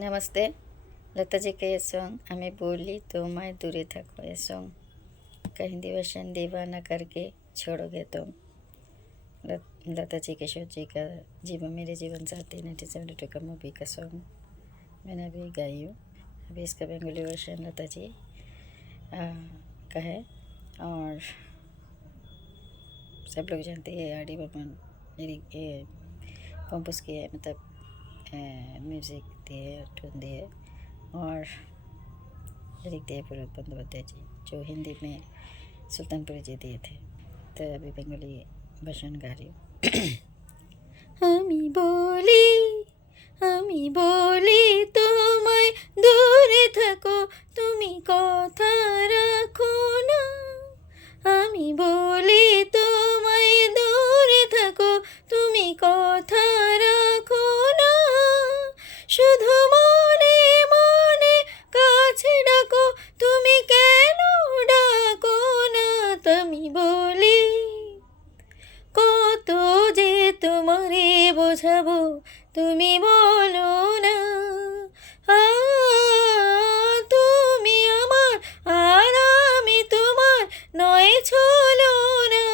नमस्ते। लता जी का ये सॉन्ग हमें बोली तो मैं दूरी थको ये सॉन्ग का हिंदी वर्षन दीवाना करके छोड़ोगे तुम। लता जी केशव जी का जीवन मेरे जीवन साथी 1972 का मूवी का सॉन्ग मैंने अभी गाई हूँ। अभी इसका बंगाली वर्षन लता जी का है और सब लोग जानते हैं आर डी बर्मन कंपोज किया है, मतलब म्यूज़िक दिए, टून दिए और लिरिक दिए पुरुष बंदोपाध्याय जी, जो हिंदी में सुल्तानपुरी जी दिए थे। तो अभी बंगाली वर्षन गा रही हूँ। আমি বলি তোমায় দূরে থাকো, তুমি কথা রাখো না। আমি বলি তোমায় দূরে থাকো, তুমি কথা রাখো না। শুধু মনে মনে কাছে ডাকো, তুমি কেন ডাকো না। তুমি বলি কত যে তোমারে বোঝাবো, তুমি বলো না। তুমি আমার আর আমি তোমার নয় ছলো না।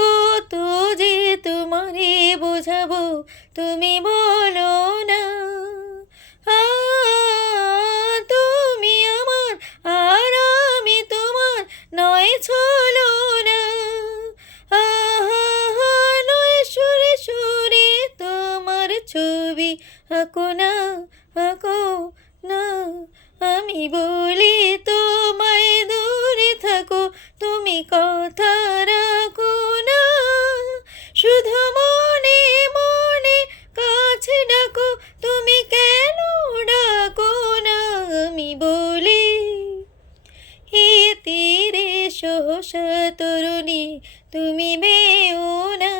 কত যে তোমারে বোঝাবো, তুমি বলো না। তুমি আমার আর আমি তোমার নয় ছলো না। সুরে সুরে তোমার ছবি আঁকো না, আঁকো না। আমি বলি তোমায় দূরে থাকো, তুমি কথা রাখো না। শুধু মনে মনে কাছে ডাকো, তুমি কেন ডাকো না। আমি বলি হে তীরে সহসা তরুণী, তুমি বেও না।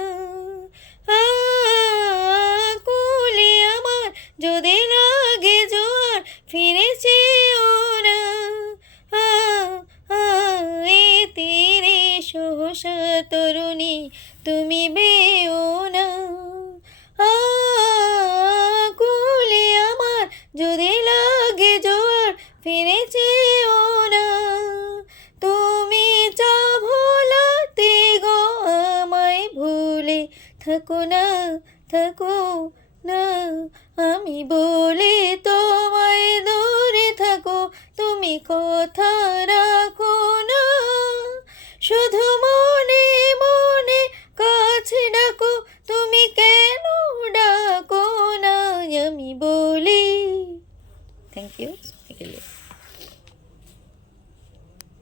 কুলে আমার যদি লাগে জোয়ার, ফিরে চেও না। এ তীরে সহসা তরুণী, তুমি বেও না। কুলে আমার যদি লাগে জোয়ার, ফিরে চেও না। তুমি চা ভোলাতে গো আমায় ভুলে থাকো না, থাকো না। আমি বলি তোমায় দূরে থাকো, তুমি কথা রাখো না। শুধু মনে মনে কাছে ডাকো, তুমি কেন ডাকো না। আমি বলি। Thank you.